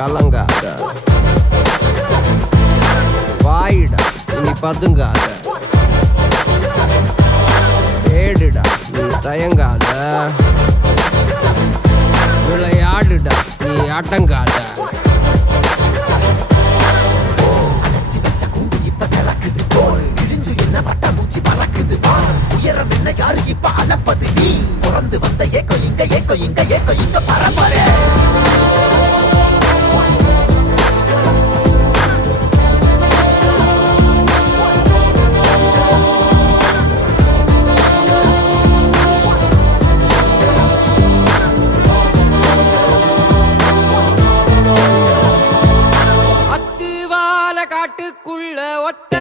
கலங்காத, வாயிடா இனி பதுங்காத, ஏடுடா நீ தயங்காத, விளையாடுடா நீ அடங்காத. உயரம் என்ன யாரு இப்ப அளப்பது நீ பிறந்து வந்த ஏக்கோ இங்க ஏக்கோ இங்க ஏக்கோ இங்க பரம்பரை